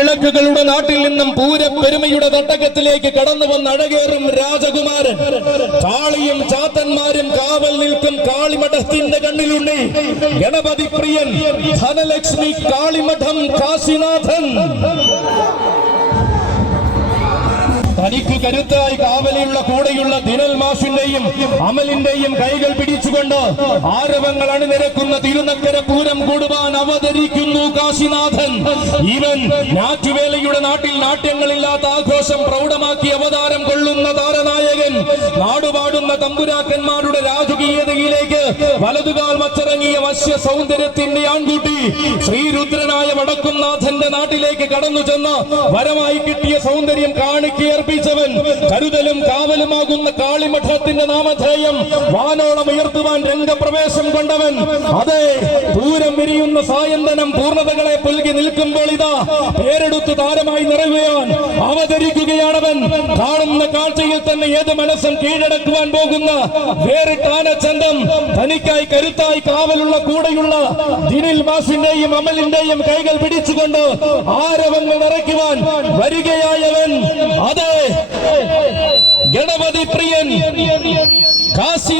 വിളക്കുകളുടെ നാട്ടിൽ നിന്നും പൂരപ്പെരുമയുടെ തട്ടകത്തിലേക്ക് കടന്നു വന്ന അഴകേറും രാജകുമാരൻ. കാളിയും ചാത്തന്മാരും കാവൽ നിൽക്കും കാളിമഠത്തിന്റെ കണ്ണിലുണ്ണി. ഗണപതി പ്രിയൻ ധനലക്ഷ്മി കാളിമഠം കാശിനാഥൻ. തനിക്ക് കരുത്തായി കാവലിയുള്ള കൂടെയുള്ള ദിനൽ മാഷിന്റെയും അമലിന്റെയും കൈകൾ പിടിച്ചുകൊണ്ട് ആരവങ്ങൾ അണിനിരക്കുന്ന തിരുനക്കര പൂരം കൂടുവാൻ അവതരിക്കുന്നു കാശിനാഥൻ. ഇവൻ ഞാറ്റുവേലയുടെ നാട്ടിൽ നാട്യങ്ങളില്ലാത്ത ആഘോഷം പ്രൗഢമാക്കി അവതാരം കൊള്ളുന്ന താരനായകൻ. നാടുപാടുന്ന തമ്പുരാക്കന്മാരുടെ രാജകീയതയിലേക്ക് വലതുകാൽ വച്ചിറങ്ങിയ വശ്യ സൗന്ദര്യത്തിന്റെ ആൺകുട്ടി ശ്രീരുദ്രനായ വടക്കുംനാഥന്റെ നാട്ടിലേക്ക് കടന്നു ചെന്ന് വരമായി കിട്ടിയ സൗന്ദര്യം കാണിക്കേർപ്പിച്ചവൻ. കരുതലും കാവലുമാകുന്ന കാളിമഠത്തിന്റെ നാമധേയം വാനോളം ഉയർത്തുവാൻ രംഗപ്രവേശം കൊണ്ടവൻ. അതെ, പൂരം വിരിയുന്ന സായന്തനം പൂർണ്ണതകളെ പുൽകി നിൽക്കുമ്പോൾ ഇതാ പേരെടുത്ത് താരമായി നിറയുകയാൻ അവതരിക്കുകയാണവൻ. കാണുന്ന കാഴ്ചയിൽ തന്നെ ഏത് മനസ്സും കീഴടക്കുവാൻ പോകുന്ന വേറിട്ട ആനച്ചന്തം. തനിക്കായി കരുത്തായി കാവലുള്ള കൂടെയുള്ള ദിനിൽ മാസിന്റെയും അമലിന്റെയും കൈകൾ പിടിച്ചുകൊണ്ട് ആരവങ്ങൾ നിറയ്ക്കുവാൻ വരികയായവൻ. അതെ, ഗണപതി പ്രിയൻ കാശി